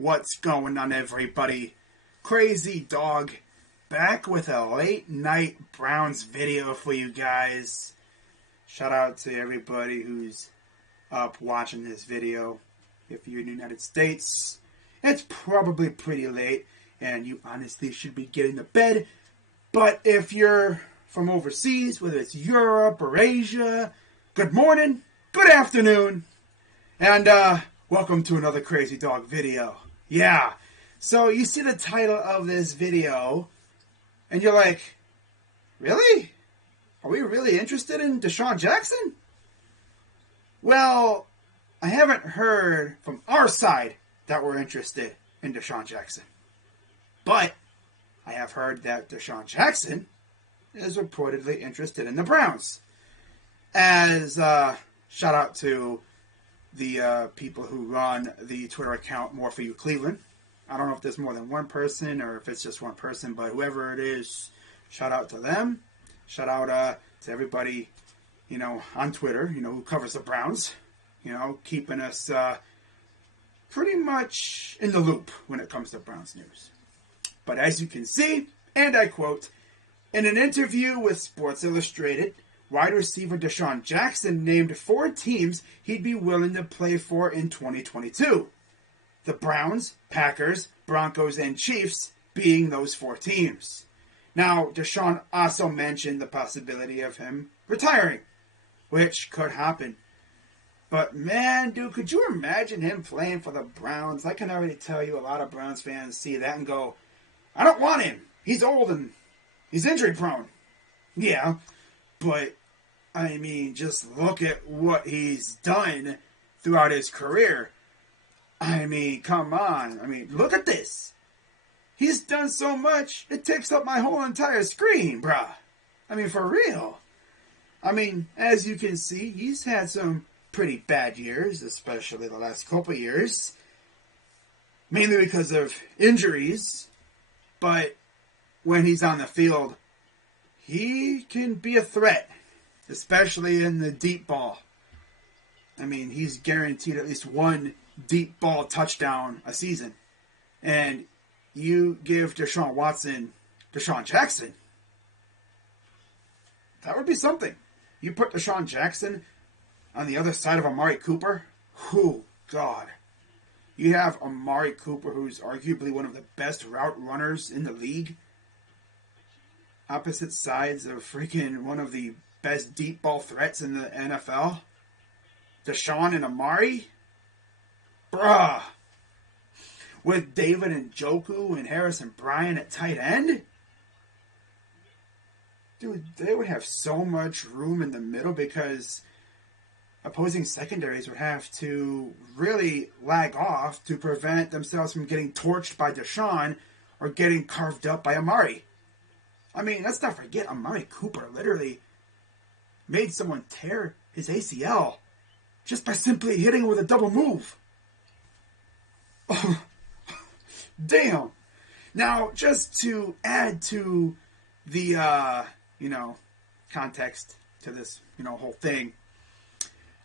What's going on, everybody? Crazy Dog back with a late night Browns video for you guys. Shout out to everybody who's up watching this video. If you're in the United States, it's probably pretty late and you honestly should be getting to bed. But if you're from overseas, whether it's Europe or Asia, good morning, good afternoon, and welcome to another Crazy Dog video. Yeah, so you see the title of this video, and you're like, really? Are we really interested in Desean Jackson? Well, I haven't heard from our side that we're interested in Desean Jackson. But I have heard that Desean Jackson is reportedly interested in the Browns. As shout out to the people who run the Twitter account More For You Cleveland. I don't know if there's more than one person or if it's just one person, but whoever it is, shout out to them. Shout out to everybody, on Twitter, who covers the Browns, keeping us pretty much in the loop when it comes to Browns news. But as you can see, and I quote, in an interview with Sports Illustrated, wide receiver Desean Jackson named 4 teams he'd be willing to play for in 2022. The Browns, Packers, Broncos, and Chiefs being those 4 teams. Now, Desean also mentioned the possibility of him retiring, which could happen. But man, dude, could you imagine him playing for the Browns? I can already tell you a lot of Browns fans see that and go, I don't want him. He's old and he's injury prone. Yeah, but I mean, just look at what he's done throughout his career. I mean, come on. I mean, look at this. He's done so much, it takes up my whole entire screen, bruh. I mean, for real. I mean, as you can see, he's had some pretty bad years, especially the last couple years. Mainly because of injuries. But when he's on the field, he can be a threat. Especially in the deep ball. I mean, he's guaranteed at least one deep ball touchdown a season. And you give Deshaun Watson Desean Jackson, that would be something. You put Desean Jackson on the other side of Amari Cooper. Oh, God. You have Amari Cooper, who's arguably one of the best route runners in the league. Opposite sides of freaking one of the best deep ball threats in the NFL. Deshaun and Amari? Bruh. With David Njoku and Harrison Bryant at tight end? Dude, they would have so much room in the middle because opposing secondaries would have to really lag off to prevent themselves from getting torched by Deshaun or getting carved up by Amari. I mean, let's not forget, Amari Cooper literally made someone tear his ACL just by simply hitting him with a double move. Oh, damn. Now, just to add to the, context to this, whole thing,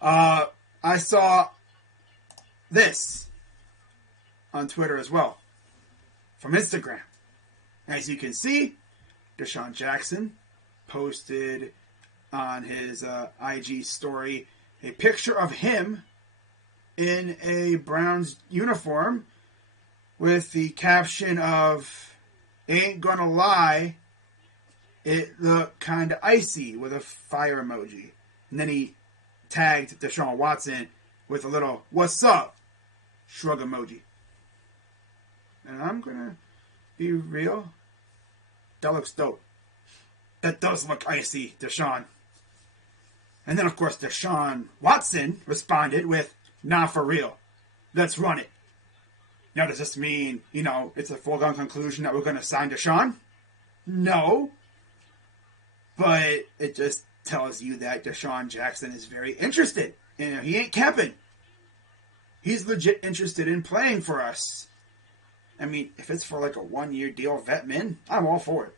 I saw this on Twitter as well, from Instagram. As you can see, Desean Jackson posted on his IG story a picture of him in a Browns uniform with the caption of, ain't gonna lie, it looked kinda icy, with a fire emoji. And then he tagged Deshaun Watson with a little, what's up, shrug emoji. And I'm gonna be real, that looks dope. That does look icy, Deshaun. And then, of course, Deshaun Watson responded with, nah, for real. Let's run it. Now, does this mean, it's a foregone conclusion that we're going to sign Deshaun? No. But it just tells you that Desean Jackson is very interested. And he ain't capping. He's legit interested in playing for us. I mean, if it's for like a 1-year deal, vet min, I'm all for it.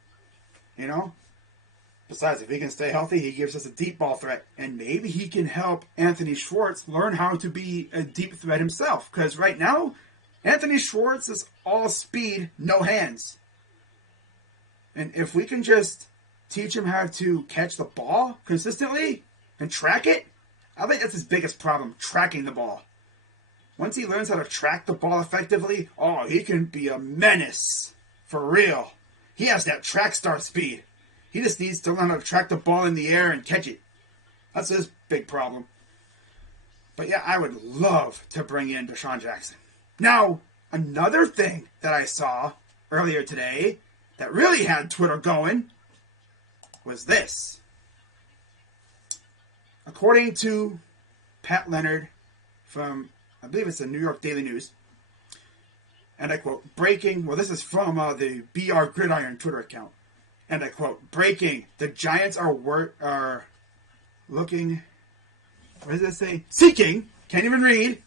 Besides, if he can stay healthy, he gives us a deep ball threat. And maybe he can help Anthony Schwartz learn how to be a deep threat himself. Because right now, Anthony Schwartz is all speed, no hands. And if we can just teach him how to catch the ball consistently and track it, I think that's his biggest problem, tracking the ball. Once he learns how to track the ball effectively, oh, he can be a menace. For real. He has that track star speed. He just needs to learn how to track the ball in the air and catch it. That's his big problem. But yeah, I would love to bring in Desean Jackson. Now, another thing that I saw earlier today that really had Twitter going was this. According to Pat Leonard from, I believe it's the New York Daily News, and I quote, breaking, well, this is from the BR Gridiron Twitter account, and I quote, breaking, the Giants are looking, what does it say? Seeking, can't even read.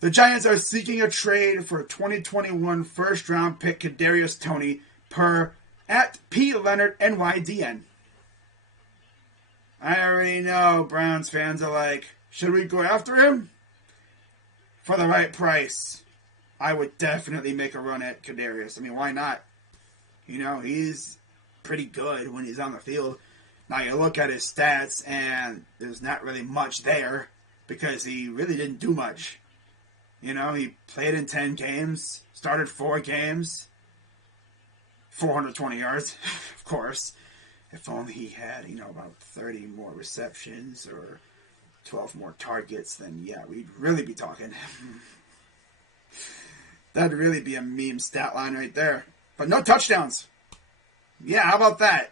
The Giants are seeking a trade for 2021 first-round pick Kadarius Toney per at P. Leonard NYDN. I already know Browns fans are like, should we go after him? For the right price, I would definitely make a run at Kadarius. I mean, why not? You know, he's pretty good when he's on the field. Now, you look at his stats, and there's not really much there because he really didn't do much. You know, he played in 10 games, started 4 games, 420 yards, of course. If only he had, you know, about 30 more receptions or 12 more targets, then yeah, we'd really be talking. That'd really be a meme stat line right there. But no touchdowns. Yeah, how about that?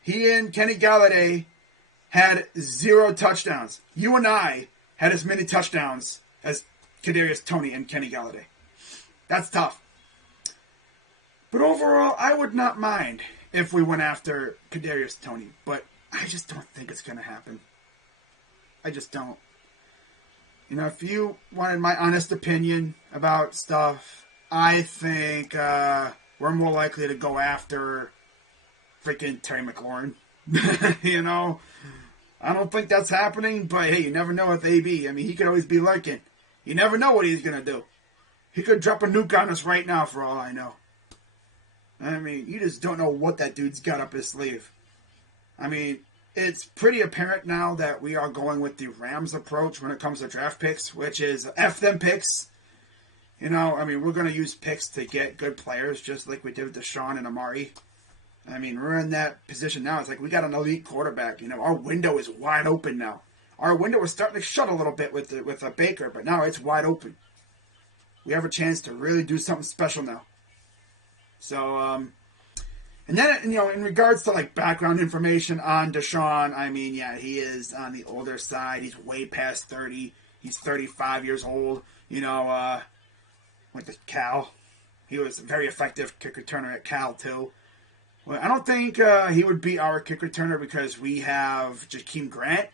He and Kenny Galladay had 0 touchdowns. You and I had as many touchdowns as Kadarius Toney and Kenny Galladay. That's tough. But overall, I would not mind if we went after Kadarius Toney. But I just don't think it's going to happen. I just don't. You know, if you wanted my honest opinion about stuff, I think we're more likely to go after freaking Terry McLaurin. You know? I don't think that's happening, but hey, you never know with AB. I mean, he could always be lurking. You never know what he's going to do. He could drop a nuke on us right now, for all I know. I mean, you just don't know what that dude's got up his sleeve. I mean, it's pretty apparent now that we are going with the Rams approach when it comes to draft picks, which is F them picks. You know, I mean, we're going to use picks to get good players, just like we did with Deshaun and Amari. I mean, we're in that position now. It's like we got an elite quarterback. You know, our window is wide open now. Our window was starting to shut a little bit with a Baker, but now it's wide open. We have a chance to really do something special now. So, and then, you know, in regards to, like, background information on Deshaun, I mean, yeah, he is on the older side. He's way past 30. He's 35 years old. You know, went to Cal. He was a very effective kick returner at Cal, too. Well, I don't think he would be our kick returner because we have Jakeem Grant.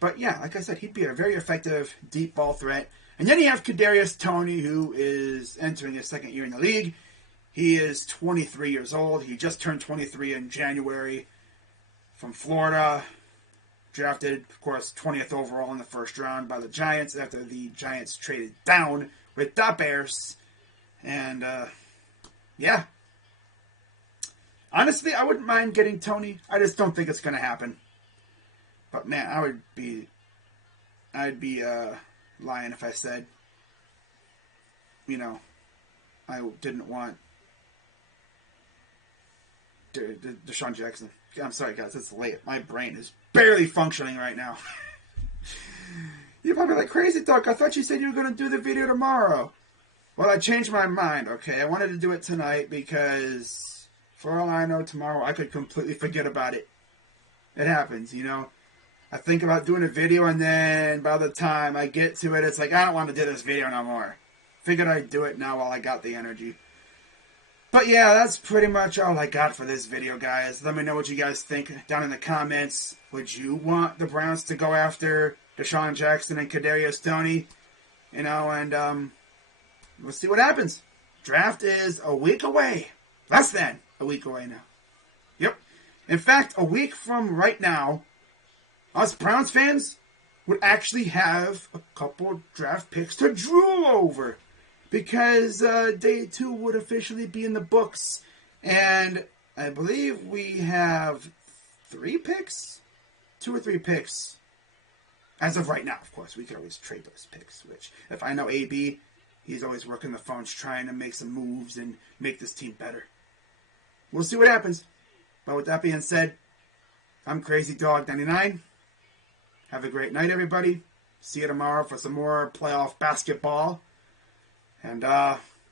But, yeah, like I said, he'd be a very effective deep ball threat. And then you have Kadarius Toney, who is entering his second year in the league. He is 23 years old. He just turned 23 in January from Florida. Drafted, of course, 20th overall in the first round by the Giants after the Giants traded down with the Bears. And, yeah. Honestly, I wouldn't mind getting Toney. I just don't think it's going to happen. But, man, I'd be lying if I said, you know, I didn't want Desean Jackson. I'm sorry, guys. It's late. My brain is barely functioning right now. You're probably like, crazy, Doc. I thought you said you were going to do the video tomorrow. Well, I changed my mind, okay? I wanted to do it tonight because, for all I know, tomorrow I could completely forget about it. It happens, you know? I think about doing a video, and then by the time I get to it, it's like, I don't want to do this video no more. Figured I'd do it now while I got the energy. But yeah, that's pretty much all I got for this video, guys. Let me know what you guys think down in the comments. Would you want the Browns to go after Desean Jackson and Kadarius Toney? You know, and we'll see what happens. Draft is a week away. Less than a week away now. Yep. In fact, a week from right now, us Browns fans would actually have a couple draft picks to drool over. because day 2 would officially be in the books. And I believe we have 3 picks? 2 or 3 picks. As of right now, of course. We could always trade those picks. Which, if I know AB, he's always working the phones trying to make some moves and make this team better. We'll see what happens. But with that being said, I'm Crazy Dog 99. Have a great night, everybody. See you tomorrow for some more playoff basketball. And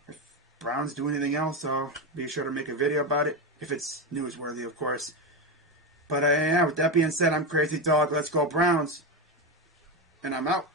if Browns do anything else, I'll be sure to make a video about it. If it's newsworthy, of course. But yeah, with that being said, I'm Crazy Dog. Let's go Browns. And I'm out.